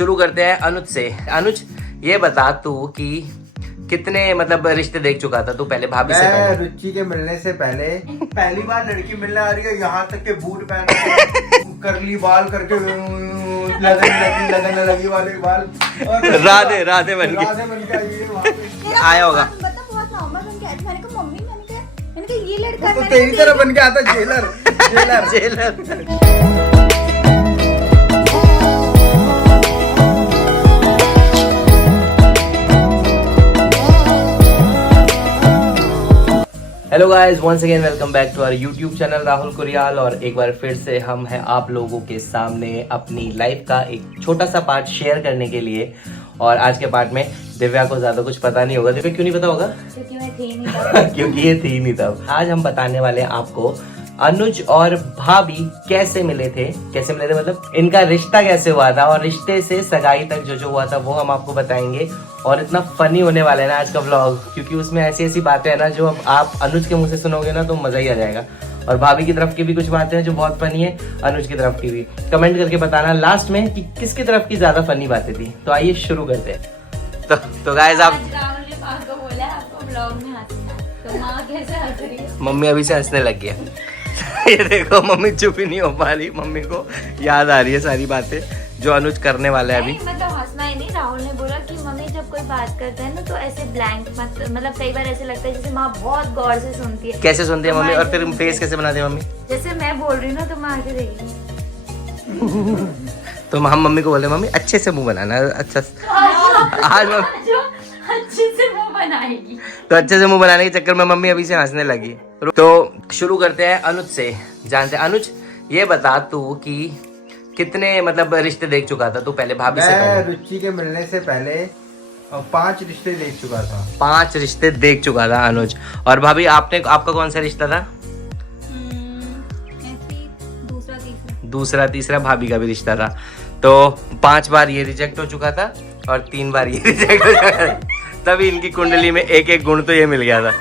शुरू करते हैं अनुज से। अनुज ये बता तू कि कितने मतलब रिश्ते देख चुका था तू पहले भाभी से पहले? रुचि के मिलने से पहले पहली बार लड़की मिलने आ रही है, यहाँ तक के बूट पहन करली बाल करके लगन लगी वाले बाल और राधे राधे बन के आया होगा। ये लड़का तो तेरी तरह बन के आता jailer jailer jailer. Hello guys, once again welcome back to our YouTube channel Rahul Kuriyal. और एक बार फिर से हम हैं आप लोगों के सामने अपनी लाइफ का एक छोटा सा पार्ट शेयर करने के लिए। और आज के पार्ट में दिव्या को ज्यादा कुछ पता नहीं होगा। दिव्या क्यों नहीं पता होगा? क्योंकि मैं थी नहीं तब। क्योंकि ये थी नहीं तब। आज हम बताने वाले हैं आपको अनुज और भाभी कैसे मिले थे मतलब इनका रिश्ता कैसे हुआ था और रिश्ते से सगाई तक जो हुआ था वो हम आपको बताएंगे। और इतना फनी होने वाला है ना आज का व्लॉग, क्योंकि उसमें ऐसी ऐसी बातें हैं ना जो आप अनुज के मुंह से सुनोगे ना तो मजा ही आ जाएगा। और भाभी की तरफ की भी कुछ बातें हैं जो बहुत फनी है, अनुज की तरफ की भी। कमेंट करके बताना लास्ट में कि किसकी तरफ की ज्यादा फनी बातें थी। तो आइए शुरू करते हैं। तो गाइस आप राहुल ने माँ को बोला आपको ब्लॉग में हंसना, तो माँ कैसे हंस रही है? मम्मी अभी से हंसने लग गया। ये देखो मम्मी चुप ही नहीं हो पा रही, मम्मी को याद आ रही है सारी बातें जो अनुज करने वाला है अभी। मतलब हंसना ही नहीं, राहुल ने बोला कि मम्मी जब कोई बात करता है ना तो ऐसे ब्लैंक मत, मतलब कई बार ऐसे लगता है जैसे माँ बहुत गौर से सुनती है। कैसे सुनती है मम्मी? और फिर फेस कैसे बनाती है मम्मी? जैसे मैं बोल रही हूँ ना तो माँ आके देखेगी। तो हम मम्मी को बोले मम्मी अच्छे से मुंह बनाना। अच्छा आज मम्मी अच्छे से मुंह बनाएगी। तो अच्छे से मुंह बनाने के चक्कर में मम्मी अभी से हंसने लगी। तो शुरू करते हैं अनुज से। जानते हैं अनुज ये बता तू कि कितने मतलब रिश्ते देख चुका था तू पहले भाभी से पहले? रुचि के मिलने से पहले 5 रिश्ते देख चुका था। 5 रिश्ते देख चुका था अनुज। और भाभी आपका कौन सा रिश्ता था? दूसरा तीसरा भाभी का भी रिश्ता था। तो 5 बार ये रिजेक्ट हो चुका था और 3 बार ये रिजेक्ट हो चुका था। तभी इनकी कुंडली में एक एक गुण तो ये मिल गया था।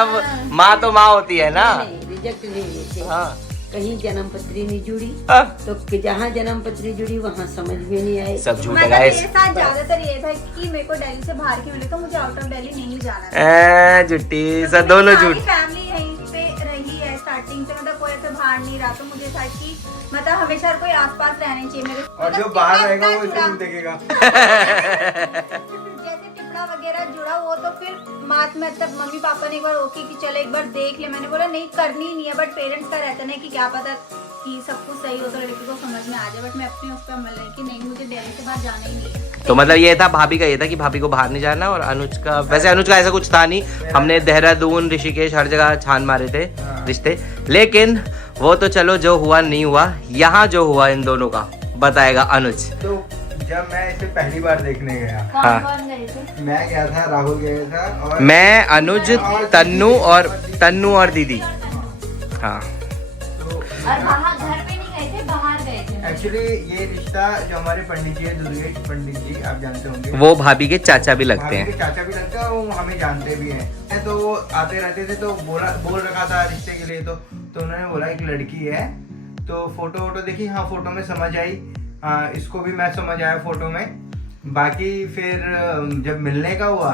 अब माँ तो माँ होती है ना। रिजेक्ट नहीं हुए थे। हाँ। कहीं जन्म पत्री नहीं जुड़ी हाँ। तो जहाँ जन्म पत्री जुड़ी वहाँ समझ में नहीं आई। सब झूठ है मेरे गाइस। साथ ज्यादातर ये था कि मेरे को दिल्ली से बाहर क्यों मिले तो मुझे आउट ऑफ दिल्ली नहीं जाना था। झूठी सब दोनों झूठ। फैमिली यहीं पे रही है स्टार्टिंग से, मतलब कोई ऐसे बाहर नहीं रहा। तो मुझे था कि मतलब हमेशा कोई आसपास रहने चाहिए मेरे। और जो बाहर रहेगा वो इसको देखेगा। जैसे टिपड़ा वगैरह जुड़ा वो तो फिर मात में तब मम्मी पापा ने एक बार ओके कि चलो एक बार देख ले। मैंने बोला नहीं करनी नहीं है, बट पेरेंट्स का रहता है कि क्या पता कि सब कुछ सही हो तो लड़की को समझ में आ जाए। बट मैं अपनी उस पर अमल नहीं कि नहीं मुझे दिल्ली से बाहर जाना ही नहीं है। तो मतलब ये था भाभी का, ये था कि भाभी को बाहर नहीं जाना। और अनुज का वैसे अनुज का ऐसा कुछ था नहीं। हमने देहरादून ऋषिकेश हर जगह छान मारे थे रिश्ते, लेकिन वो तो चलो जो हुआ नहीं हुआ। यहाँ जो हुआ इन दोनों का बताएगा अनुज। तो जब मैं इसे पहली बार देखने गया, हाँ। कौन गए थे? मैं गया था, राहुल गया था और मैं, अनुज, तन्नू और दीदी। हाँ। और बाहर घर पे नहीं गए थे, बाहर गए थे। एक्चुअली ये रिश्ता जो हमारे पंडित जी है, दुर्गेश पंडित जी, आप जानते होंगे, वो भाभी के चाचा भी लगते भाभी हैं। के चाचा भी लगते हैं और वो हमें जानते भी हैं। तो वो आते रहते थे तो बोल रखा था रिश्ते के लिए। तो उन्होंने बोला एक लड़की है। तो फोटो देखी, हाँ फोटो में समझ आई। हाँ, इसको भी मैं समझ आया फोटो में। बाकी फिर जब मिलने का हुआ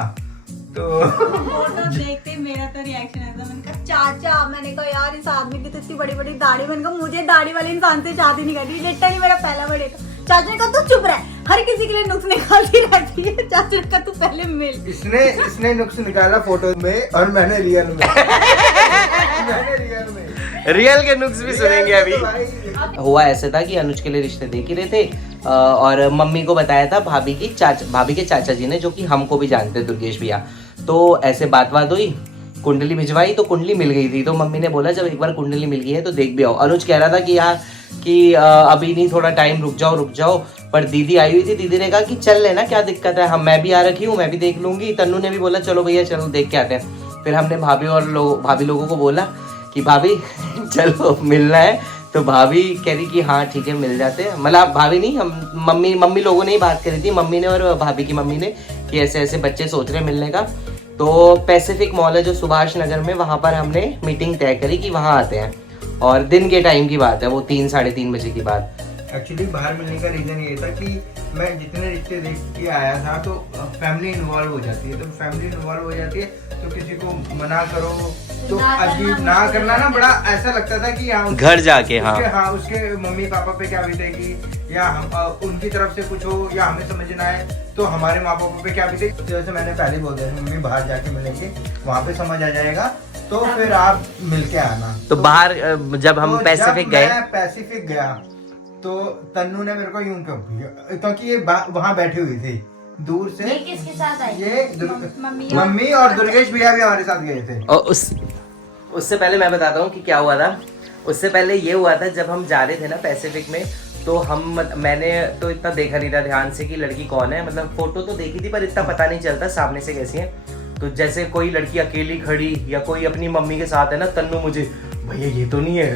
तो फोटो देखते मेरा तो रिएक्शन ऐसा, मैंने कहा चाचा, मैंने कहा यार इस आदमी की तो इतनी बड़ी बड़ी दाढ़ी, मैंने कहा मुझे दाढ़ी वाले इंसान से शादी नहीं करनी। लिटरली मेरा पहला बर्थडे था। चाचा ने कहा तू चुप रह, हर किसी के लिए नुक्स निकालती रहती है। चाचा ने कहा तू पहले मिल। इसने नुक्स निकाला फोटो में और मैंने रियल में। रियल के नुक्स भी सुनेंगे अभी। हुआ ऐसे था कि अनुज के लिए रिश्ते देख ही रहे थे और मम्मी को बताया था भाभी के चाचा जी ने, जो कि हमको भी जानते हैं, दुर्गेश भैया। तो ऐसे बात हुई, कुंडली भिजवाई तो कुंडली मिल गई थी। तो मम्मी ने बोला जब एक बार कुंडली मिल गई है तो देख भी आओ। अनुज कह रहा था कि यार कि अभी नहीं, थोड़ा टाइम रुक जाओ। पर दीदी आई हुई थी, दीदी ने कहा कि चल लेना, क्या दिक्कत है, मैं भी आ रखी हूँ, मैं भी देख लूंगी। तन्नू ने भी बोला चलो भैया चलो देख के आते हैं। फिर हमने भाभी लोगों को बोला कि भाभी चलो मिलना है। तो भाभी कह रही कि हाँ ठीक है मिल जाते हैं। मतलब भाभी नहीं, हम मम्मी लोगों ने ही बात करी थी, मम्मी ने और भाभी की मम्मी ने, कि ऐसे ऐसे बच्चे सोच रहे हैं मिलने का। तो पैसिफिक मॉल है जो सुभाष नगर में, वहाँ पर हमने मीटिंग तय करी कि वहाँ आते हैं। और दिन के टाइम की बात है, वो 3 साढ़े 3 बजे की बात। एक्चुअली बाहर मिलने का रीज़न ये था कि मैं जितने रिश्ते देख के आया था तो फैमिली इन्वॉल्व हो जाती है, तो फैमिली इन्वॉल्व हो जाती है तो किसी को मना करो तो ना अजीब करना ना मुश्किल करना ना, है। बड़ा ऐसा लगता था कि हाँ घर जाके, हाँ। उसके मम्मी पापा पे क्या बीतेगी, या हम उनकी तरफ से कुछ हो, या हमें समझ ना आए तो हमारे माँ बापा पे क्या बीतेगी। जैसे मैंने पहले बोल दिया मम्मी बाहर जाके मिलेंगे, वहाँ पे समझ आ जाएगा, तो फिर आप मिल के आना। तो बाहर जब हम तो पैसिफिक जब गए, मैं पैसिफिक गया तो तन्नू ने मेरे को यूं क्यों, क्योंकि ये वहाँ बैठी हुई थी दूर से। ये किसके साथ आई? ये मम्मी मम्मी और दुर्गेश भैया भी हमारे साथ गए थे। और उससे पहले मैं बताता हूँ कि क्या हुआ था। उससे पहले ये हुआ था, जब हम जा रहे थे ना पैसिफिक में, तो मैंने तो इतना देखा नहीं था ध्यान से कि लड़की कौन है, मतलब फोटो तो देखी थी पर इतना पता नहीं चलता सामने से कैसी है। तो जैसे कोई लड़की अकेली खड़ी या कोई अपनी मम्मी के साथ है ना, तन्नू मुझे भैया ये तो नहीं है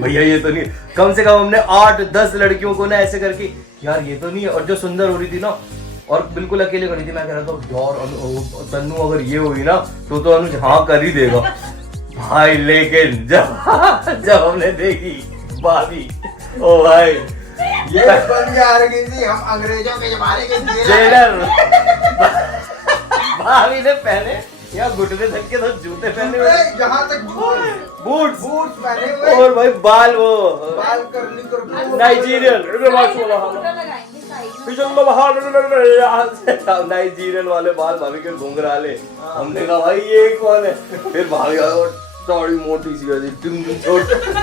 भैया ये तो नहीं है। कम से कम हमने 8-10 लड़कियों को ना ऐसे करके यार ये तो नहीं है, और जो सुंदर हो रही थी ना और बिल्कुल अकेले खड़ी थी, मैं कह रहा था यार तन्नू अगर ये हुई ना तो अनुज हाँ कर ही देगा भाई। लेकिन जब हमने देखी भाभी, ओ भाई ये बन के आ रही थी, हम अंग्रेजों के जमाने के जेलर। भाभी ने पहने या घुटने तक के तो जूते पहने हुए, जहाँ तक बूट्स बूट पहने हुए, और भाई बाल वो बाल कर्ली कर नाइजीरियन फोटो लगाएंगे साइड में। नाइजीरियन वाले बाल भाभी के घुंघराले। हमने कहा भाई ये कौन है, फिर भाभी और थोड़ी मोटी सी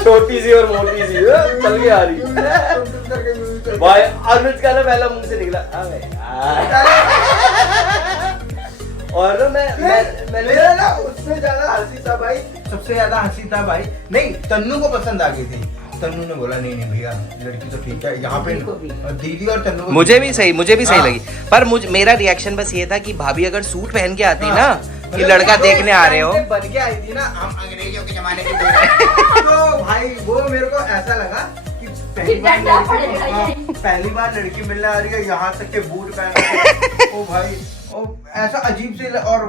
छोटी सी और मोटी सी चल के आ रही भाई। अनुज का ना पहला मुंह से निकला और ना मैंने मेरा ना उससे ज्यादा हंसी था भाई, सबसे ज्यादा हंसी था भाई। नहीं, तन्नू को पसंद आ गई थी। तन्नू ने बोला नहीं भैया लड़की तो ठीक है, यहाँ पे दीदी और तन्नू मुझे भी सही हाँ। लगी। पर मेरा रिएक्शन बस ये था कि भाभी अगर सूट पहन के आती ना कि लड़का देखने आ रहे हो, बन के आई थी ना, हम अंग्रेजों के जमाने के तो भाई वो मेरे को ऐसा लगा कि पहली बार लड़की मिलने आ रही है, यहाँ तक के बूट पहन। ओ भाई ओ ऐसा अजीब से, और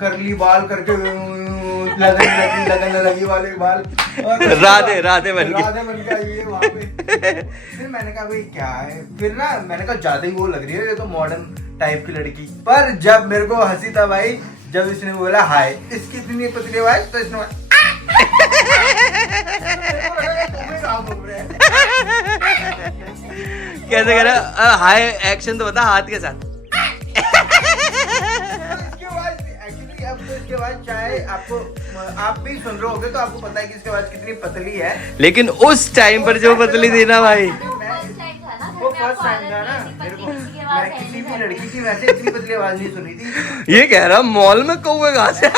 करली बाल करके लगन लगी वाले बाल, राधे बन के आई है वहाँ पे। फिर मैंने कहा भाई क्या है, फिर ना मैंने कहा ज्यादा ही वो लग रही है ये तो मॉडर्न टाइप की लड़की। पर जब मेरे को हंसी था भाई, जब इसने बोला हाय, इसकी इतनी पतली आवाज, तो इसने कैसे कह रहा हाय, एक्शन तो बता हाथ के साथ। इसके बाद चाहे आपको, आप भी सुन रहे होगे तो आपको पता है कि इसके बाद कितनी पतली है, लेकिन उस टाइम पर जो पतली थी ना भाई, वो फर्स्ट टाइम था ना मेरे को। मैं किसी भी लड़की की वैसे इतनी पतली आवाज नहीं सुनी थी। ये कह रहा मॉल में कौवे कहाँ से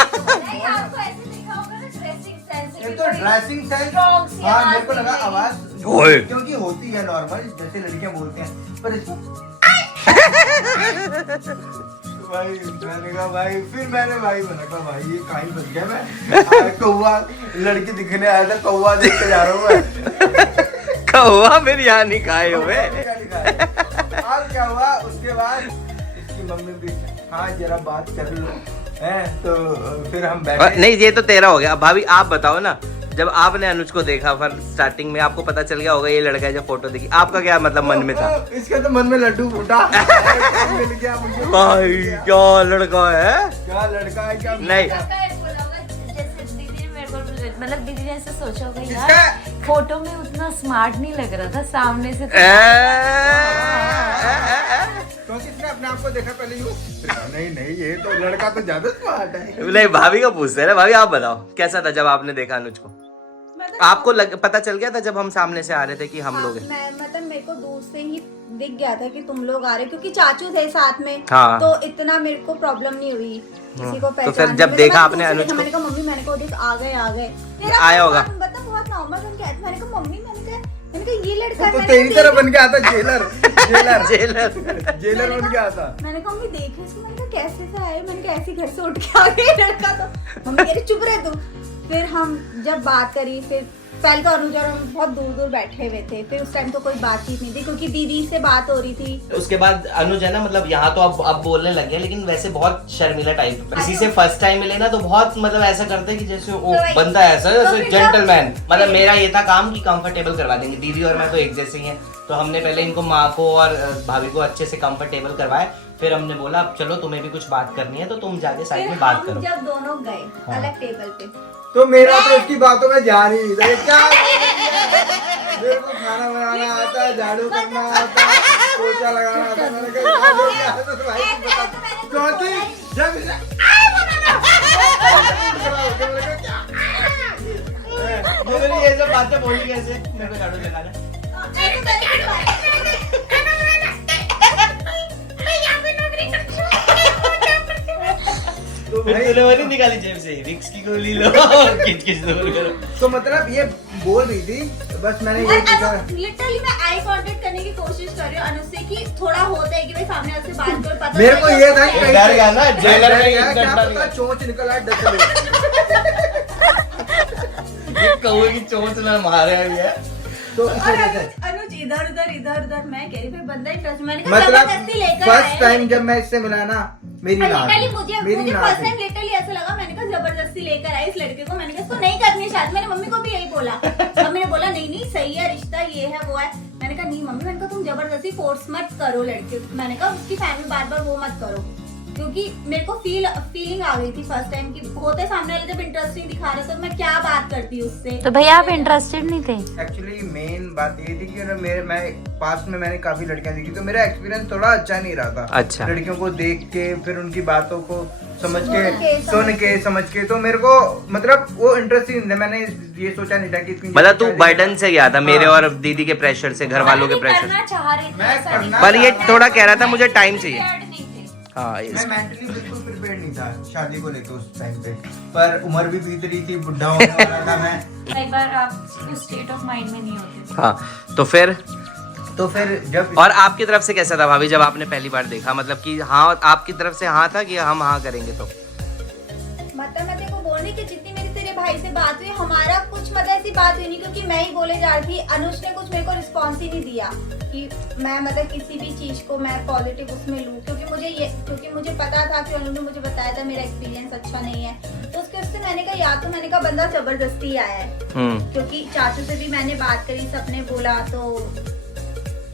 तो ड्रेसिंग सेंस, हाँ मेरे को लगा आवाज ओए। क्योंकि होती है नॉर्मल जैसे लड़कियां बोलते हैं, पर इसको भाई मैंने कहा भाई, फिर मैंने भाई कहा भाई ये कहीं फंस गया मैं। कौवा लड़की दिखने आया था, कौवा देख के जा रहा हूँ मैं। कौवा फिर यहाँ नहीं खाए हुए। आज क्या हुआ उसके बाद, इसकी मम्मी भी हाँ जरा बात कर लो है, तो फिर हम बैठे। नहीं ये तो तेरा हो गया। भाभी आप बताओ ना, जब आपने अनुज को देखा फिर स्टार्टिंग में आपको पता चल गया होगा ये लड़का है, जब फोटो देखी आपका क्या मतलब मन में था? इसके तो मन में लड्डू फूटा। मिल गया मुझे भाई क्या लड़का है, क्या लड़का है क्या नहीं मतलब दीदी ने ऐसे सोचा होगा यार फोटो में उतना स्मार्ट नहीं लग रहा था, सामने से क्योंकि इसने अपने आप को देखा पहले यूं, नहीं ये तो लड़का तो ज्यादा स्मार्ट है। नहीं भाभी का पूछते हैं ना। भाभी आप बताओ कैसा था जब आपने देखा अनुज को? आपको पता चल गया था जब हम सामने से आ रहे थे कि हम लोग हैं? मैं मतलब मेरे को दूर से ही दिख गया था कि तुम लोग आ रहे, क्योंकि चाचू थे साथ में। हाँ। तो इतना मेरे को प्रॉब्लम नहीं हुई किसी को तो फिर पहचानने जब में। देखा मैं आपने दूर से अनुज को, मैंने कहा मम्मी, मैंने कहा देख आ गए आया होगा। बता बहुत नॉर्मल बन के आया था। मैंने कहा मम्मी, मैंने कहा ये लड़का तो है। तेरी तरह बन के आता जेलर जेलर जेलर बन के आता। मैंने कहा मम्मी देख इसको, मैंने कहा कैसे से आए, मैंने कहा ऐसे घर से उठ के आ गए लड़का। तो मम्मी कह रही चुप रहे तू। फिर हम जब बात करी, फिर पहले तो अनुज और हम बहुत दूर दूर बैठे हुए थे, फिर उस टाइम तो कोई बातचीत नहीं थी क्योंकि दीदी से बात हो रही थी। उसके बाद अनुज है ना, मतलब यहाँ तो अब बोलने लग गया, लेकिन वैसे बहुत शर्मिला टाइप। किसी से फर्स्ट टाइम मिले ना तो बहुत मतलब ऐसा करते हैं कि जैसे वो तो बंदा ऐसा तो जैसे फिर जेंटलमैन। मतलब मेरा ये था काम कि कंफर्टेबल करवा देंगे। दीदी और मैं तो एक जैसे ही हैं, तो हमने पहले इनको माँ को और भाभी को अच्छे से कंफर्टेबल करवाए। फिर हमने बोला अब चलो तुम्हें भी कुछ बात करनी है तो तुम जाके साइड में बात करो। जब दोनों गए हाँ। अलग टेबल पे, तो मेरा तो इसकी बातों में ध्यान ही नहीं था। क्या मेरे को खाना बनाना आता है, झाड़ू करना आता है, पोछा लगाना आता है। मैंने कहा तो भाई तुम बता। चौथी जब ये सब बातें बोली कैसे, मेरे को झाड़ू लगाना। तो फिर भाई तूने वो नहीं निकाली जेब से, विक्स की गोली लो किच दूर करो। तो मतलब ये बोल रही थी, बस मैंने ये पूछा। लिटरली मैं आई कांटेक्ट करने की कोशिश कर रही हूँ अनुज से कि थोड़ा होता है कि भाई सामने वाले से बात करो, पता मेरे को ये था कि एक डर गया ना, जेलर में क्या इज्जत डर पता चोंच निकल आए डसले। ये कौवे की चोंच ना मारे है। तो और इस वजह से अनुज इधर उधर मैं कह रही भाई बंदा इंटरेस्ट, मैंने कहा मतलब जबरदस्ती लेकर फर्स्ट आए। टाइम जब मैं इससे मिला ना, मेरी ना लिटरली मुझे मेरी ना फर्स्ट टाइम लिटरली ऐसा लगा, मैंने कहा जबरदस्ती लेकर आई इस लड़के को, मैंने कहा इसको नहीं करनी शायद। मैंने मम्मी को भी यही बोला, मम्मी ने बोला नहीं सही है रिश्ता, ये है वो है। मैंने कहा नहीं मम्मी, मैंने कहा तुम जबरदस्ती फोर्स मत करो लड़के, मैंने कहा उसकी फैमिली बार वो मत करो, क्योंकि मेरे को फीलिंग आ गई थी फर्स्ट टाइम की होते सामने वाले जब इंटरेस्टिंग दिखा रहे तो मैं क्या बात करती उससे। तो भैया आप इंटरेस्टेड नहीं थे? एक्चुअली मेन बात ये थी कि मैं पास में मैंने काफी लड़कियां देखी, तो मेरा एक्सपीरियंस थोड़ा अच्छा नहीं रहा था। अच्छा। लड़कियों को देख के फिर उनकी बातों को समझ सुन के समझ के तो मेरे को मतलब वो इंटरेस्टिंग नहीं था। मैंने ये सोचा नहीं था कि इतनी मतलब तू बर्डन से गया था मेरे हाँ। और दीदी के प्रेशर से, घर वालों के प्रेशर से। करना चाह रहे थे, मैं ऐसा करना नहीं पर ये था। थोड़ा कह रहा था मुझे टाइम चाहिए। Prepared नहीं थे। हाँ मैं मेंटली बिल्कुल प्रिपेयर्ड नहीं था शादी को लेकर उस टाइम पे, पर उम्र भी बीत रही थी, बुढ़ा होने वाला था मैं। कई बार आप उस स्टेट ऑफ माइंड में नहीं होते। हाँ तो फिर जब और आपकी तरफ से कैसा था भाभी जब आपने पहली बार देखा, मतलब कि हाँ आपकी तरफ से हाँ था कि हम हाँ करेंगे तो? मतलब मैं तेरे को बोल रही कि जितनी मेरी तेरे भाई से बात हुई, हमारा कुछ मतलब ऐसी बात हुई नहीं, क्योंकि मैं ही बोले जा रही थी। अनुज ने कुछ मेरे को रिस्पॉन्स ही नहीं दिया कि मैं मतलब किसी भी चीज को मैं पॉजिटिव उसमें लूँ, क्योंकि मुझे पता था कि अनुज ने मुझे बताया था मेरा एक्सपीरियंस अच्छा नहीं है। तो उसके उससे मैंने कहा बंदा जबरदस्ती आया है, क्योंकि चाचू से भी मैंने बात करी, सबने बोला, तो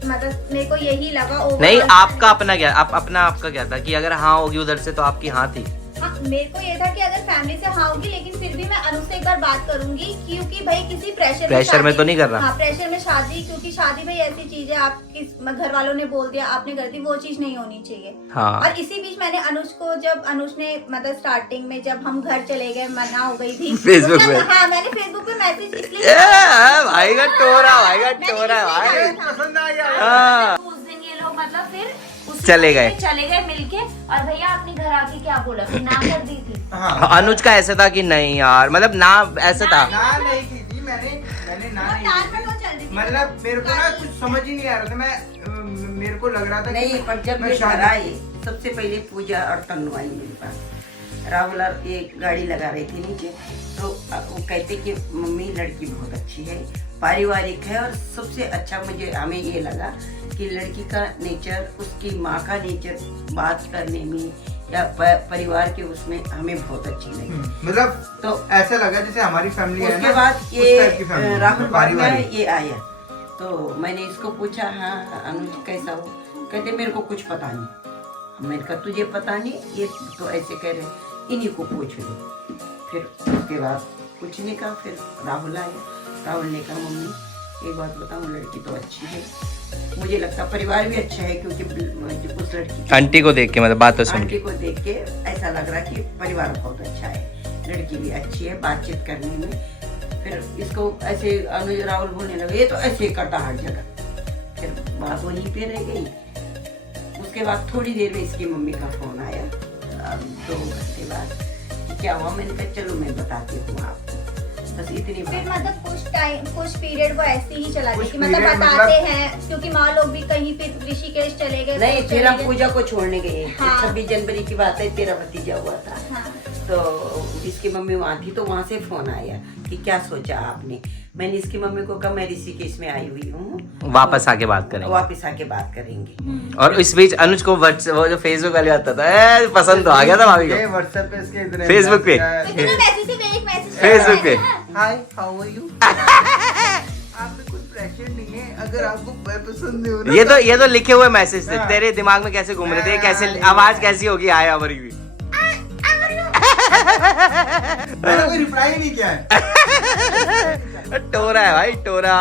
मतलब मेरे को यही लगा। नहीं आपका अपना क्या, आपका क्या था कि अगर हाँ होगी उधर से तो आपकी हाँ थी? हाँ, मेरे को ये था कि अगर फैमिली से हाँ होगी, लेकिन फिर भी मैं अनु से एक बार बात करूंगी, क्योंकि भाई किसी प्रेशर में तो नहीं कर रहा। हाँ, प्रेशर में शादी, क्योंकि शादी भाई ऐसी चीज है, आपकी घर वालों ने बोल दिया आपने कर दी, वो चीज नहीं होनी चाहिए। हाँ। और इसी बीच मैंने अनुज को, जब अनुज ने मतलब स्टार्टिंग में जब हम घर चले गए, मना हो गई थी फेसबुक तो पे। हाँ, मैंने फेसबुक पे मैसेज इसलिए भाई का टोरा भाई पसंद आ गया। हाँ। उस दिन ये लोग मतलब फिर उसी चले दिन गए। चले गए मिलके। और भैया अपने घर आके क्या बोला, फिर ना कर दी थी? हाँ, अनुज का ऐसा था कि नहीं यार, मतलब ना ऐसा था। ना नहीं की थी मैंने ना नहीं की थी। मतलब मेरे को ना कुछ समझ ही नहीं आ रहा था। मेरे को लग रहा था नहीं, कि पर जब मैं ये घर शादी- आई सबसे पहले पूजा और तन्नू आई मेरे पास। राहुल और एक गाड़ी लगा रही थी नीचे, तो वो कहते कि मम्मी लड़की बहुत अच्छी है, पारिवारिक है, और सबसे अच्छा हमें ये लगा कि लड़की का नेचर, उसकी माँ का नेचर बात करने में या परिवार के उसमें हमें बहुत अच्छी लगी। मतलब तो ऐसा लगा जैसे हमारी फैमिली है उसके ना, बाद उस टाइप की ये family, राहुल बाद पारिवारिक। में ये आया, तो मैंने इसको पूछा हाँ अनुज कैसा हो, कहते मेरे को कुछ पता नहीं। मैंने कहा तुझे पता नहीं, ये तो ऐसे कह रहे, इन्हीं को पूछ लो। फिर उसके बाद कुछ नहीं कहा, फिर राहुल आया, राहुल ने कहा मम्मी एक बात बताऊँ, लड़की तो अच्छी है, मुझे लगता परिवार भी अच्छा है, क्योंकि उस लड़की आंटी को देख के, मतलब बात सुन आंटी के को देख के ऐसा लग रहा कि परिवार बहुत अच्छा है, लड़की भी अच्छी है बातचीत करने में। फिर इसको ऐसे अनुज राहुल बोलने लगे ये तो ऐसे ही करता हर जगह, फिर बात वहीं पे रह गई। उसके बाद थोड़ी देर में इसकी मम्मी का फोन आया 2 घंटे बाद कि क्या हुआ, मैंने कहा चलो मैं बताती हूँ आपको, बस इतनी फिर बात। मतलब कुछ पीरियड वो ऐसे ही चला गया कुछ कि मतलब period बताते मतलब- हैं, क्योंकि माँ लोग भी कहीं फिर ऋषिकेश चले गए, नहीं, तो फिर चले हम गए। पूजा को छोड़ने गए। हाँ। 26 जनवरी की बात है, तेरा भतीजा हुआ था, हाँ। तो इसकी मम्मी वहाँ थी, तो वहाँ से फोन आया कि क्या सोचा आपने। मैंने इसकी मम्मी को कहा मैं ऋषिकेश में आई हुई हूँ, वापस आके बात करेंगे। वापस आके बात करेंगे। और इस बीच अनुज को वो जो फेसबुक वाली आता था पसंद तो आ गया था भाभी ये को। व्हाट्सएप पे इसके इतने Facebook पे। इतना मैसेज से एक मैसेज फेसबुक पे हाय हाउ आर यू। आप पे कुछ प्रेशर नहीं है, अगर आपको पसंद नहीं हो ना ये तो लिखे हुए मैसेज थे। हाँ। तेरे दिमाग में कैसे घूम रहे थे, कैसे आवाज कैसी होगी हाय अवर यू। मैंने कोई रिप्लाई नहीं किया है। टोरा है भाई, टोरा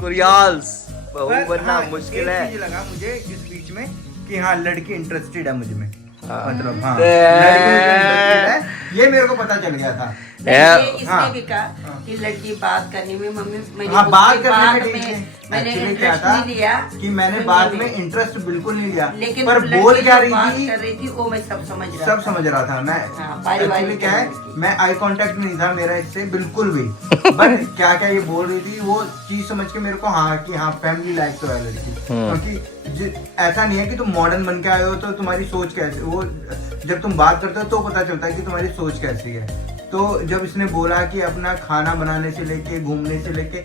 कुरियाल्स बहू बस, बनना हाँ, मुश्किल एक है। चीज लगा मुझे इस बीच में कि हाँ लड़की इंटरेस्टेड है मुझ में, हाँ। मतलब हाँ ते- लड़की interested है, ये मेरे को पता चल गया था। इसने हाँ। भी कहा कि लड़की बात करने में मम्मी मैंने हाँ, बात उसके करने में बाद ठीक है। मैंने Actually क्या इंटरेस्ट था नहीं लिया कि मैंने सुनने बात में इंटरेस्ट बिल्कुल नहीं लिया, लेकिन पर लड़की बोल जो क्या बात रही कर थी रही थी वो मैं सब समझ रहा सब था। समझ रहा था मैं। हाँ, पारिवारिक Actually क्या है, लड़की। मैं आई कांटेक्ट नहीं था मेरा इससे बिल्कुल भी, बट क्या क्या ये बोल रही थी वो चीज समझ के मेरे को हाँ कि हाँ फैमिली लाइक तो है लड़की। क्योंकि ऐसा नहीं है कि तुम मॉडर्न बन के आए हो तो तुम्हारी सोच कैसी, वो जब तुम बात करते हो तो पता चलता है कि तुम्हारी सोच कैसी है। तो जब इसने बोला कि अपना खाना बनाने से लेके घूमने से लेके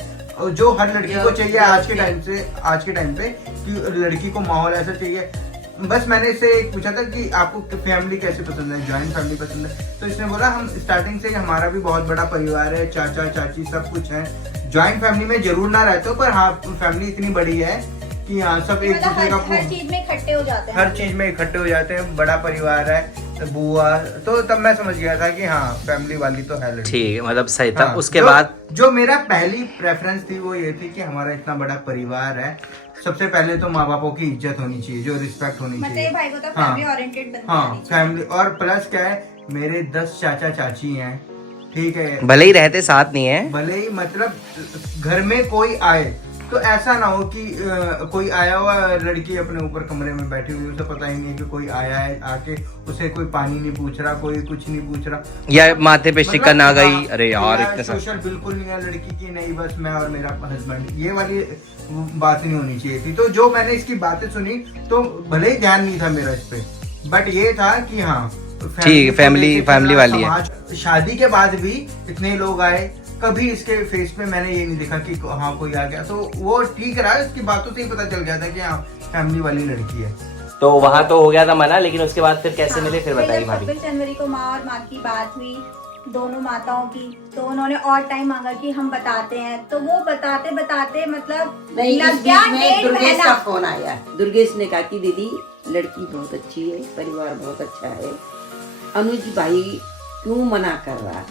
जो हर लड़की को चाहिए आज के टाइम पे कि लड़की को माहौल ऐसा चाहिए। बस मैंने इससे एक पूछा था कि आपको फैमिली कैसे पसंद है, जॉइंट फैमिली पसंद है, तो इसने बोला हम स्टार्टिंग से हमारा भी बहुत बड़ा परिवार है, चाचा चाची सब कुछ है। जॉइंट फैमिली में जरूर ना रहते हो पर हाँ फैमिली इतनी बड़ी है कि हाँ सब एक मतलब दूसरे का हर चीज में इकट्ठे हो जाते हैं। हर चीज में इकट्ठे हो जाते हैं, बड़ा परिवार है, तो बुआ, तो तब मैं समझ गया था कि हाँ फैमिली वाली तो है लड़की। ठीक है, मतलब सही था। हाँ, उसके बाद जो मेरा पहली प्रेफरेंस थी वो ये थी कि हमारा इतना बड़ा परिवार है, सबसे पहले तो माँ बापों की इज्जत होनी चाहिए, जो रिस्पेक्ट होनी मतलब ये चाहिए। भाई को तो हाँ, फैमिली ओरिएंटेड बनना हाँ आनी चाहिए। फैमिली, और प्लस क्या है मेरे 10 चाचा चाची हैं, ठीक है, भले ही रहते साथ नहीं है, भले ही मतलब घर में कोई आए तो ऐसा ना हो कि कोई आया हुआ लड़की अपने ऊपर कमरे में बैठी हुई, उसे पता ही नहीं है कि कोई आया है, आके उसे कोई पानी नहीं पूछ रहा, कोई कुछ नहीं पूछ रहा, या माथे पे शिकन आ गई। हाँ, अरे यार या इतने सारे सोशल बिल्कुल नहीं है लड़की की, नहीं बस मैं और मेरा हस्बैंड, ये वाली बात नहीं होनी चाहिए थी। तो जो मैंने इसकी बातें सुनी तो भले ही ध्यान नहीं था मेरा इस पे, बट ये था कि हाँ ठीक है, फैमिली वाली है। शादी के बाद भी इतने लोग आए, कभी इसके फेस पे मैंने ये नहीं देखा कि हाँ कोई आ गया, तो वो ठीक रहा, इसकी बातों से ही पता चल गया था कि हाँ फैमिली वाली लड़की है। तो वहाँ तो हो गया था मना, लेकिन उसके बाद फिर कैसे हाँ, मिले फिर फिर बताइए जब भाभी। 26 जनवरी को माँ और माँ की बात हुई दोनों माताओं की, तो उन्होंने और टाइम मांगा कि हम बताते हैं, तो वो बताते बताते मतलब नहीं, इस लग गया बीच में डेढ़ दुर्गेश महीना। का फोन आया। दुर्गेश ने कहा कि दीदी लड़की बहुत अच्छी है, परिवार बहुत अच्छा है, अनुज भाई क्यों मना कर रहा है,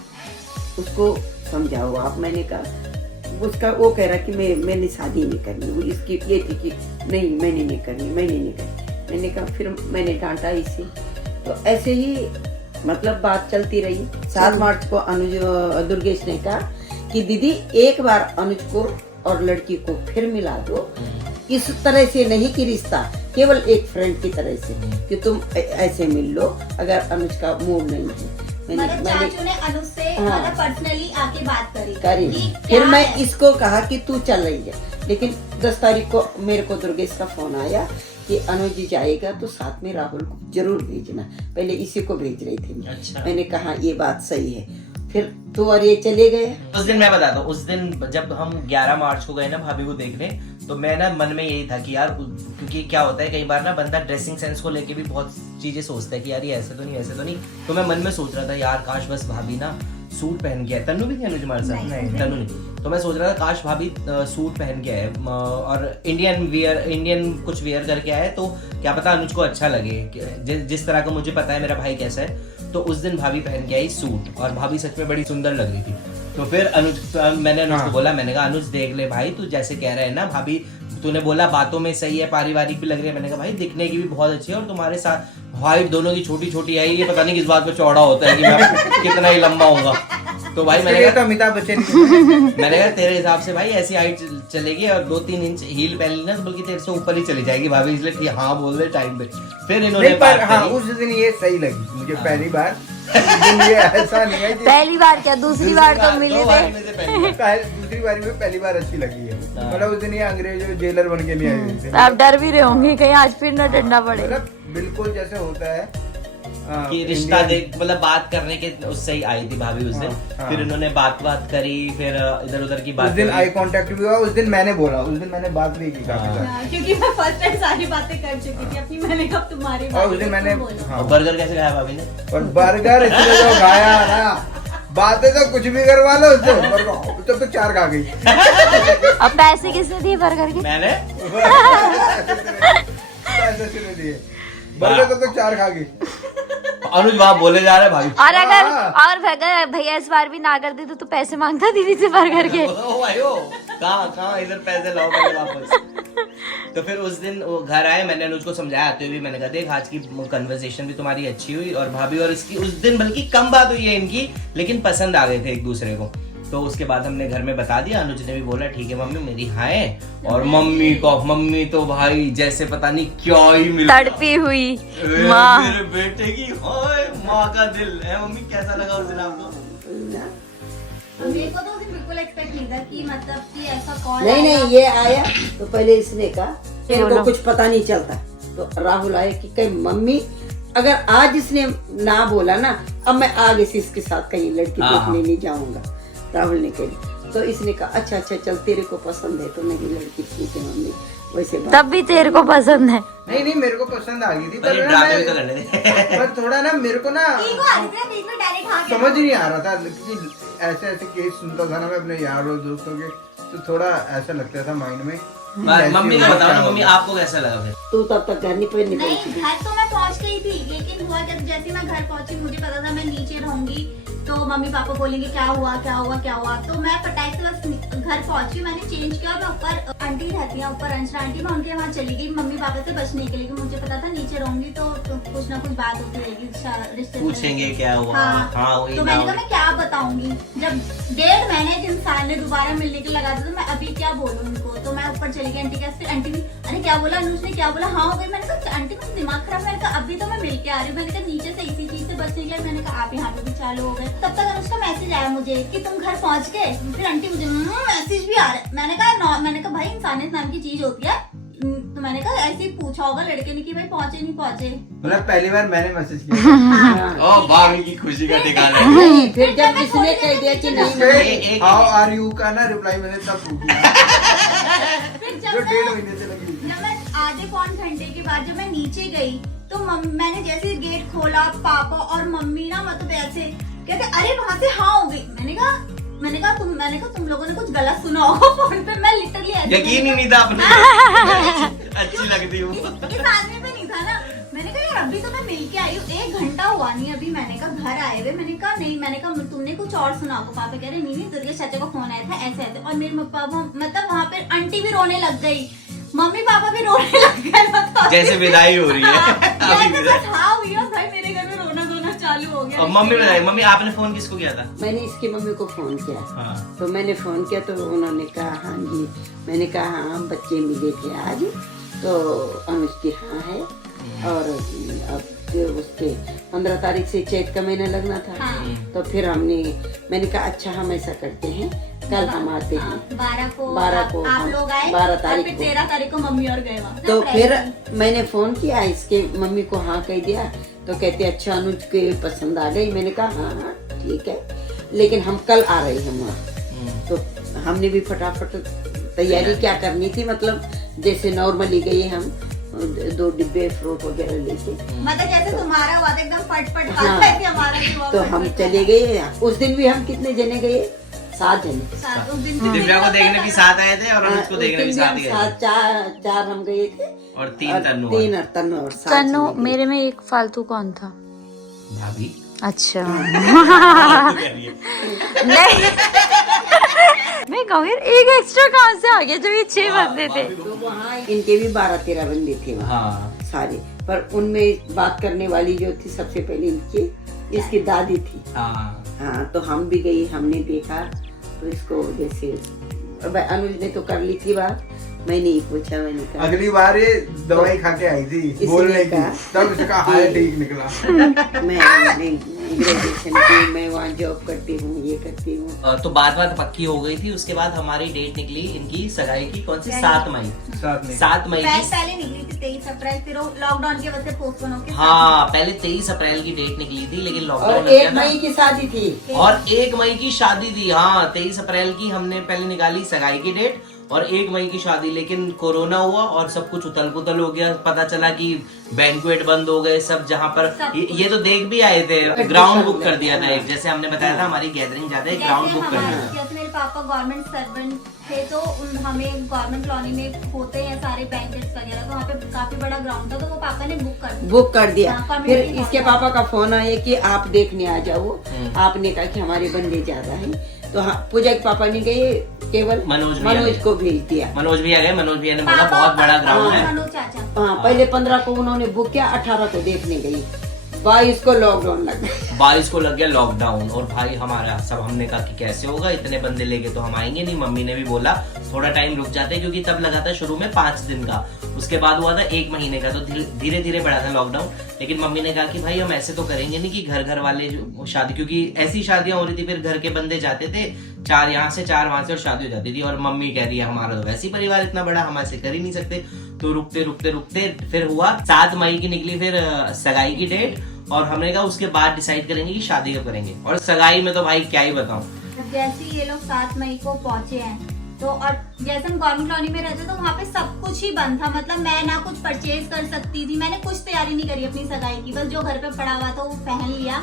उसको समझाओ आप। मैंने कहा उसका वो कह रहा कि मैंने शादी नहीं करनी, वो इसकी ये थी कि नहीं मैंने नहीं करनी। मैंने कहा फिर मैंने डांटा इसे, तो ऐसे ही मतलब बात चलती रही। 7 मार्च को अनुज दुर्गेश ने कहा कि दीदी एक बार अनुज को और लड़की को फिर मिला दो, इस तरह से नहीं कि रिश्ता केवल एक फ्रेंड की तरह से कि तुम ऐसे मिल लो अगर अनुज का मूड नहीं है। मतलब चाचू ने अनुज से हाँ। मतलब पर्सनली आके बात करी करी। कि फिर क्या मैं है? इसको कहा कि तू चल रही है, लेकिन 10 तारीख को मेरे को दुर्गेश का फोन आया कि अनुज जी जाएगा तो साथ में राहुल को जरूर भेजना। पहले इसी को भेज रही थी मैं। अच्छा। मैंने कहा ये बात सही है। फिर तो और ये चले गए। उस दिन मैं बताता हूँ, उस दिन जब हम 11 मार्च को गए ना भाभी को देखने, तो मैं ना मन में यही था कि यार, क्योंकि क्या होता है कई बार ना बंदा ड्रेसिंग सेंस को लेके भी बहुत चीजें सोचता है कि यार ये ऐसे तो नहीं ऐसे तो नहीं, तो मैं मन में सोच रहा था यार काश बस भाभी ना सूट पहन के आए। तन्नू भी थी अनुज हमारे साथ? नहीं, तन्नू नहीं। तो मैं सोच रहा था काश भाभी सूट पहन के आए और इंडियन कुछ वेयर करके आए, तो क्या पता अनुज को अच्छा लगे, जिस तरह का मुझे पता है मेरा भाई कैसा है। तो उस दिन भाभी पहन के आई सूट, और भाभी सच में बड़ी सुंदर लग रही थी। तो फिर मैंने अनुज को बोला, मैंने कहा अनुज देख ले भाई, तू जैसे कह रहे हैं ना भाभी, तूने बोला बातों में सही है, पारिवारिक भी लग रही है। मैंने कहा भाई दिखने की भी बहुत अच्छी है, और तुम्हारे साथ हाइट दोनों की छोटी छोटी है, ये पता नहीं किस बात पे चौड़ा होता है कि मैं कितना ही लंबा होऊंगा। तो भाई मैंने तो कहा अमिताभ बच्चन मैंने कहा तेरे हिसाब से भाई ऐसी हाइट चलेगी, और 2-3 इंच हील पहन ली ना तो बल्कि तेरे से ऊपर ही चली जाएगी भाभी, इसलिए ठीक हाँ बोल दे टाइम पे। फिर इन्होंने नहीं, पर बात हाँ करी। उस दिन ये सही लगी मुझे पहली बार। लेकिन ये ऐसा नहीं है कि पहली बार क्या दूसरी बार तो मिले दो थे। बार में से पहली बार। दूसरी बारी में पहली बार अच्छी लगी है। मतलब उस दिन ये अंग्रेज जेलर बन के नहीं आए हुए थे। आप डर भी रहे होंगे कहीं आज फिर ना डरना पड़े। मतलब बिल्कुल जैसे होता है कि रिश्ता देख मतलब बात करने के उससे ही आई थी भाभी उस दिन। हाँ। फिर उन्होंने बात करी, फिर इधर उधर की उस बात दिन करी। आई कांटेक्ट भी हुआ, उस दिन मैंने बोला, उस दिन मैंने बात भी की काफी सारी। हाँ, क्योंकि मैं फर्स्ट टाइम सारी बातें कर चुकी थी अपनी, मैंने कहा तुम्हारी और उस दिन बात मैंने बोलो। हाँ, बर्गर कैसे खाया भाभी ने? और बर्गर इसने जो खाया ना, बातें तो कुछ भी करवा लो उससे, बर्गर तब तो 4 खा गई। अब पैसे किसने दिए बर्गर के? मैंने पैसे इसने दिए, बर्गर तब तो 4 खा गई। अनुज वहाँ बोले जा रहे हैं भाभी। और अगर हाँ। अगर भैया इस बार भी ना कर दे तो पैसे मांगता दीदी से बर्गर के। ओ भाइयों, कहाँ इधर पैसे लाओ पहले वापस। तो फिर उस दिन वो घर आए, मैंने अनुज को समझाया आते हुए भी, मैंने कहा देख आज की कन्वर्सेशन भी तुम्हारी अच्छी हुई और भाभी और इसकी उस दिन बल्कि कम बात हुई है इनकी, लेकिन पसंद आ गए थे एक दूसरे को। तो उसके बाद हमने घर में बता दिया, अनुज ने भी बोला ठीक है मम्मी मेरी हाँ है। और मम्मी तो भाई जैसे पता नहीं क्या ही मिला, तड़पी हुई माँ। मेरे बेटे की हाय माँ का दिल है। मम्मी कैसा लगा उस दिन आपको? मेरे को तो उस दिन बिल्कुल एक्सपेक्ट नहीं था कि मतलब कि ऐसा कॉल नहीं ये आया तो पहले इसने कहा, मेरे बोलो। को कुछ पता नहीं चलता। तो राहुल आया कि कहीं मम्मी अगर आज इसने ना बोला ना, अब मैं आगे से इसके साथ कहीं लड़की हाँ, देखने नहीं जाऊंगा। राहुल ने कही तो इसने कहा अच्छा चल तेरे को पसंद है तो नहीं लड़की ठीक है मम्मी, वैसे बात। तब भी तेरे को पसंद है। नहीं मेरे को पसंद आ गई थी, पर ये ना ड्रामे भी तो मैं- करने दे। पर थोड़ा ना मेरे को ना ईगो आ रही थी बीच में डायरेक्ट हाँ समझ नहीं आ रहा था, क्योंकि ऐसे केस सुनता था ना मैं अपने यार और दोस्तों के, तो थोड़ा ऐसा लगता था माइंड में। मम्मी को बताओ ना, मम्मी आपको कैसा लगा फिर? तू तब तक घर नहीं पे निकल नहीं चुकी। घर तो मैं पहुंच गई थी, लेकिन हुआ क्या जैसे मैं घर पहुंची मुझे पता था मैं नीचे रहूंगी तो मम्मी पापा बोलेंगे क्या हुआ। तो मैं फटाक से बस घर पहुंची, मैंने चेंज किया और मैं ऊपर आंटी रहती है ऊपर अंशना आंटी, मैं उनके वहाँ चली गई मम्मी पापा से बचने के लिए, क्योंकि मुझे पता था नीचे रहूंगी तो कुछ ना कुछ बात होती रहेगी रिश्ते से। पूछेंगे क्या हुआ। हाँ वही तो ना मैंने कहा मैं क्या बताऊंगी, जब 1.5 महीने इस इंसान ने दोबारा मिलने के लगा था तो मैं अभी क्या बोलूँ उनको। तो मैं ऊपर चली गई आंटी के, फिर आंटी भी अरे क्या बोला अनुज ने, क्या बोला हाँ हो गई। मैंने कहा आंटी मेरा दिमाग खराब, मैंने कहा अभी तो मैं मिल के आ रही हूँ। मैंने कहा नीचे से इसी चीज से बचने के लिए मैंने कहा आप यहाँ पे भी चालू हो गए। तब तक अनुज का मैसेज आया मुझे कि तुम घर पहुंच गए। फिर आंटी मुझे मैसेज भी आ रहा है। मैंने कहा भाई इंसानियत नाम की चीज होती है। तो मैंने कहा ऐसे ही पूछा होगा लड़के ने कि भाई पहुंचे नहीं पहुंचे। मतलब पहली बार मैंने मैसेज किया। ओ भाभी की खुशी का ठिकाना है। नहीं फिर जब इसने कह दिया कि नहीं हाउ आर यू का ना रिप्लाई मैंने तब किया, फिर जो 1.5 महीने से लगी थी। जब मैं आधे पौन घंटे के बाद जब मैं नीचे गई तो मैंने जैसे गेट खोला पापा और मम्मी ना मतलब ऐसे कहते अरे वहां से हाँ हो गई। मैंने कहा तुम लोगों ने कुछ गलत सुना होगा फोन पे। मैं लिटरली यकीन ही नहीं था अपने। अच्छी लगती हूँ। इस आदमी पे नहीं था ना। मैंने कहा यार अभी तो मैं मिल के आई हूँ, 1 घंटा हुआ नहीं अभी। मैंने कहा घर आए हुए, मैंने कहा नहीं, मैंने कहा तुमने कुछ और सुना होगा। पापा कह रहे नहीं दुर्गेश चाचा का फोन आया था ऐसे। और मेरे पापा मतलब वहाँ पे आंटी भी रोने लग गई, मम्मी पापा भी रोने लग गए। मतलब जैसे विदाई हो रही है। अभी जैसे विदाई। बस हाँ हुई और भाई मेरे घर में रोना धोना चालू हो गया। और मम्मी बताइए, मम्मी आपने फोन किसको किया था? मैंने इसकी मम्मी को फोन किया। हाँ। तो मैंने फोन किया तो उन्होंने कहा हाँ जी। मैंने कहा हाँ बच्चे मिले थे आज। तो अनुज की हाँ है और अब उसके 15 तारीख से चैत का महीना लगना था। हाँ। तो फिर मैंने कहा अच्छा हम ऐसा करते हैं कल हम आते हैं। 12 को 12 को आप लोग आए 12 और तारीख फिर को। 13 तारीख को मम्मी और गए वहाँ। तो फिर मैंने फोन किया इसके मम्मी को हाँ कह दिया। तो कहते अच्छा अनुज के पसंद आ गई। मैंने कहा हाँ ठीक है, लेकिन हम कल आ रहे हैं वहाँ। तो हमने भी फटाफट तैयारी क्या करनी थी, मतलब जैसे नॉर्मली गए हम 2 डिब्बे फ्रूट वगैरह लेके। मतलब जैसे तुम्हारा हुआ था एकदम फटफट हाँ। वैसे हमारा भी हुआ तो हम फटफट। चले गए। उस दिन भी हम कितने जने गए? 7 जने। उस दिन भी दिव्या को देखने भी साथ आए थे और अनुज को उस देखने भी दिन साथ हम ही गए साथ थे। चार हम गए थे और 3 तन्नू। 3 और तन्नू और 7 तन्नू चले गए। मेरे में एक फालतू कौन था? भाभी। अच्छा कह रही है। नहीं मैं कहूँ यार एक एक्स्ट्रा कहाँ से आ गया जब ये 6 बंदे थे। तो वहाँ इनके भी 12-13 बंदे थे वहाँ हाँ। सारे। पर उनमें बात करने वाली जो थी सबसे पहले इसकी दादी थी। हाँ। हाँ तो हम भी गई, हमने देखा तो इसको जैसे अनुज ने तो कर ली थी बात, मैंने ही पूछा। मैंने कहा अगली बार ये दवाई खा के आई थी इसने बोलने की, कहा तब इसका हाल ठीक निकला। मैं ग्रेजुएशन की, मैं वहाँ जॉब करती हूँ, ये करती हूँ। तो बात पक्की हो गई थी। उसके बाद हमारी डेट निकली इनकी सगाई की, कौन सी, 7 मई। 7 मई की पहले निकली थी 23 अप्रैल, फिर लॉकडाउन की वजह से पोस्टपोन होकर हाँ, पहले 23 अप्रैल की डेट निकली थी, लेकिन लॉकडाउन और लग गया 1 था। मई की शादी थी। और 1 मई की शादी थी। हाँ, 23 अप्रैल की हमने पहले निकाली सगाई की डेट और 1 मई की शादी, लेकिन कोरोना हुआ और सब कुछ उथल पुथल हो गया। पता चला कि बैंक्वेट बंद हो गए सब, जहाँ पर ये तो देख भी आए थे, ग्राउंड बुक कर दिया था एक, जैसे हमने बताया था हमारी गैदरिंग ज्यादा है, ग्राउंड बुक कर दिया। जैसे मेरे पापा गवर्नमेंट सर्वेंट थे, तो हमें गवर्नमेंट कॉलोनी में होते हैं सारे बैंकेट्स वगैरह, तो वहाँ पे काफी बड़ा ग्राउंड था, तो वो पापा ने बुक कर दिया। हाँ, हाँ, फिर community इसके hall। पापा का फोन आया कि आप देखने आ जाओ। आपने कहा कि हमारे बंदे ज्यादा हैं, तो हाँ, पूजा के पापा ने गए, केवल मनोज को भेज दिया। मनोज भैया गए, मनोज भैया ने बोला पापा- बहुत बड़ा ग्राउंड है। मनोज चाचा हाँ, पहले 15 को उन्होंने बुक किया, 18 को देखने गई, 22 को लॉकडाउन लग गया। 22 को लग गया लॉकडाउन। और भाई हमारा सब, हमने कहा कि कैसे होगा, इतने बंदे लेके तो हम आएंगे नहीं। मम्मी ने भी बोला थोड़ा टाइम रुक जाते, क्योंकि तब लगा था शुरू में 5 दिन का, उसके बाद हुआ था 1 महीने का, तो धीरे धीरे बढ़ा था लॉकडाउन। लेकिन मम्मी ने कहा कि भाई हम ऐसे तो करेंगे नहीं कि घर वाले जो शादी, क्योंकि ऐसी शादियां हो रही थी, फिर घर के बंदे जाते थे, 4 यहाँ से 4 वहां से, और शादी हो जाती थी। और मम्मी कह रही है हमारा तो वैसे ही परिवार इतना बड़ा, हम ऐसे कर ही नहीं सकते। तो रुकते रुकते रुकते फिर हुआ 7 मई की निकली फिर सगाई की डेट, और हमने कहा उसके बाद डिसाइड करेंगे कि शादी कब करेंगे। और सगाई में तो भाई क्या ही बताऊं, जैसे ही ये लोग 7 मई को पहुंचे हैं, तो और जैसे हम गवर्नमेंट कॉलोनी में रहते, तो वहाँ पे सब कुछ ही बंद था। मतलब मैं ना कुछ परचेज कर सकती थी, मैंने कुछ तैयारी नहीं करी अपनी सगाई की, बस जो घर पे पड़ा हुआ था वो पहन लिया।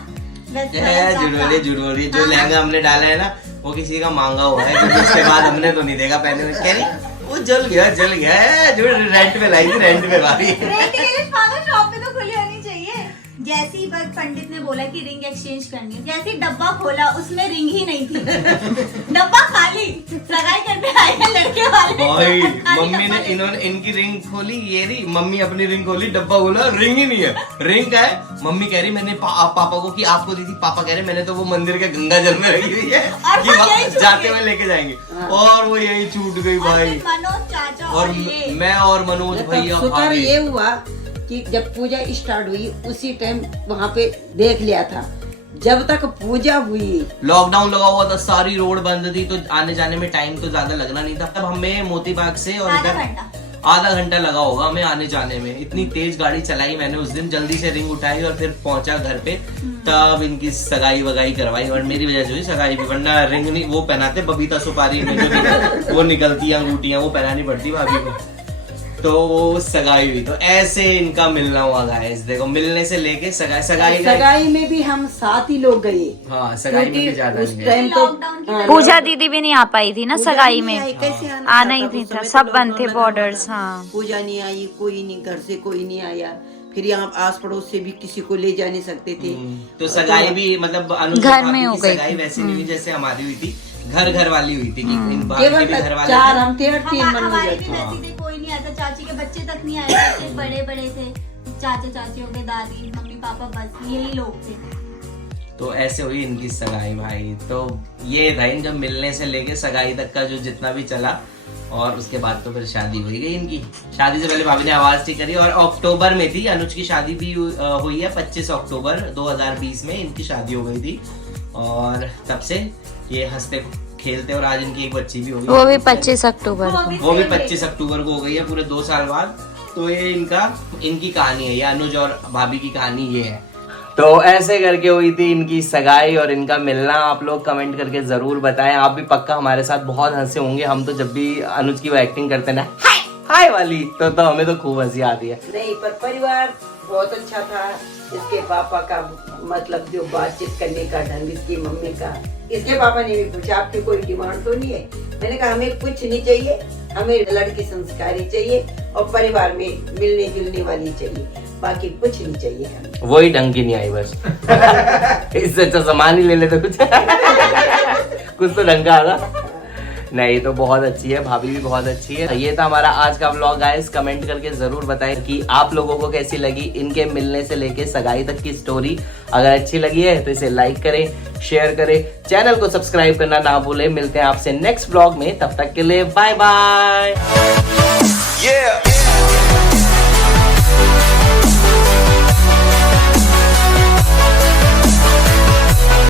जुड़ोरी जो लहंगा हमने डाला है ना, वो किसी का मांगा हुआ है, क्योंकि उसके बाद हमने तो नहीं देखा पहले। कह रही वो जल गया जो रेंट पे लाई थी, रेंट पे वाली। शॉप पे तो खुली होनी चाहिए। जैसे ही बस पंडित ने बोला कि रिंग एक्सचेंज करनी है, जैसे ही डब्बा खोला उसमें रिंग ही नहीं थी। डब्बा खाली, सगाई करने आए हैं लड़के वाले। भाई खाली मम्मी ने, डब्बा इन्होंने इनकी रिंग खोली, ये रही, मम्मी अपनी रिंग खोली, डब्बा खोला, रिंग ही नहीं है। रिंग का है, मम्मी कह रही मैंने पापा को कि आपको दी थी, पापा कह रहे मैंने तो वो मंदिर के गंगा जल में रखी हुई है और कि वो यहीं छूट जाते गई। हुए लेके जाएंगे, और वो यही छूट गई और भाई। फिर मनोज चाचा और ये मैं और मनोज भैया शुक्र भागे। ये हुआ कि जब पूजा स्टार्ट हुई उसी टाइम वहाँ पे देख लिया था। जब तक पूजा हुई लॉकडाउन लगा हुआ था, सारी रोड बंद थी, तो आने जाने में टाइम तो ज्यादा लगना नहीं था। तब हमें मोती बाग से और आधा इधर घंटा आधा घंटा लगा होगा हमें आने जाने में। इतनी तेज गाड़ी चलाई मैंने उस दिन, जल्दी से रिंग उठाई और फिर पहुंचा घर पे, तब इनकी सगाई वगाई करवाई। और मेरी वजह से हुई सगाई भी, वरना रिंग नहीं, वो पहनाते बबीता सुपारी में जो वो निकलती है अंगूठियां, वो पहनानी पड़ती भाभी को, तो वो सगाई हुई। तो ऐसे इनका मिलना हुआ गाइस, देखो मिलने से लेके सगाई में भी हम 7 ही लोग गए। हाँ, सगाई में भी ज्यादा उस नहीं गए। टाइम तो लॉकडाउन की हाँ, पूजा दीदी भी नहीं आ पाई थी ना पूजा सगाई नहीं में, आई, कैसे आना ही था? नहीं उस था, समय सब तो बंद थे लॉकडाउन लगा बॉर्डर्स। था। हाँ, पूजा नहीं आई, कोई नहीं, घर से कोई नहीं आया, फिर यहाँ आस पड़ोस से भी किसी को ले जा नहीं सकते थे। तो सगाई भी मतलब अनुज घर भाभी में हो की गई सगाई वैसे नहीं हुई जैसे हमारी हुई थी, घर वाली हुई थी कि इन भाभी केवल के भी घर वाले 4 थे। हम थे और 3 हमारे मनोज भी थे। वैसे थे, कोई नहीं आया था, चाची के बच्चे तक नहीं आए थे, सिर्फ बड़े बड़े थे, चाचा चाची हो गए, दादी मम्मी पापा, बस यही लोग थे। तो ऐसे हुई इनकी सगाई भाई। तो ये था इनका मिलने से लेके सगाई तक का जो जितना भी चला, और उसके बाद तो फिर शादी हो गई इनकी। शादी से पहले भाभी ने आवाज ठीक करी, और अक्टूबर में थी अनुज की शादी भी हुई है, 25 अक्टूबर 2020 में इनकी शादी हो गई थी। और तब से ये हंसते खेलते, और आज इनकी एक बच्ची भी हो गई, वो भी 25 अक्टूबर को। वो भी 25 अक्टूबर को हो गई है, पूरे 2 साल बाद। तो ये इनकी कहानी है, ये अनुज और भाभी की कहानी ये है। तो ऐसे करके हुई थी इनकी सगाई और इनका मिलना। आप लोग कमेंट करके जरूर बताएं, आप भी पक्का हमारे साथ बहुत हंसे होंगे। हम तो जब भी अनुज की वो एक्टिंग करते ना हाय हाय वाली, तो हमें तो खूब हंसी आती है। नहीं, पर परिवार बहुत अच्छा था। इसके पापा का मतलब जो बातचीत करने का ढंग, इसकी मम्मी का, इसके पापा ने भी पूछा आपकी कोई डिमांड तो नहीं है? मैंने कहा हमें कुछ नहीं चाहिए, हमें लड़की संस्कारी चाहिए और परिवार में मिलने जुलने वाली चाहिए, बाकी कुछ नहीं चाहिए हमें। वही ढंग की नहीं आई बस। इससे अच्छा सामान ही ले लेते कुछ। कुछ तो ढंग का आगा। नहीं, तो बहुत अच्छी है, भाभी भी बहुत अच्छी है। ये था हमारा आज का व्लॉग गाइस। कमेंट करके जरूर बताएं कि आप लोगों को कैसी लगी इनके मिलने से लेके सगाई तक की स्टोरी। अगर अच्छी लगी है तो इसे लाइक करें, शेयर करें, चैनल को सब्सक्राइब करना ना भूलें। मिलते हैं आपसे नेक्स्ट व्लॉग में, तब तक के लिए बाय बाय।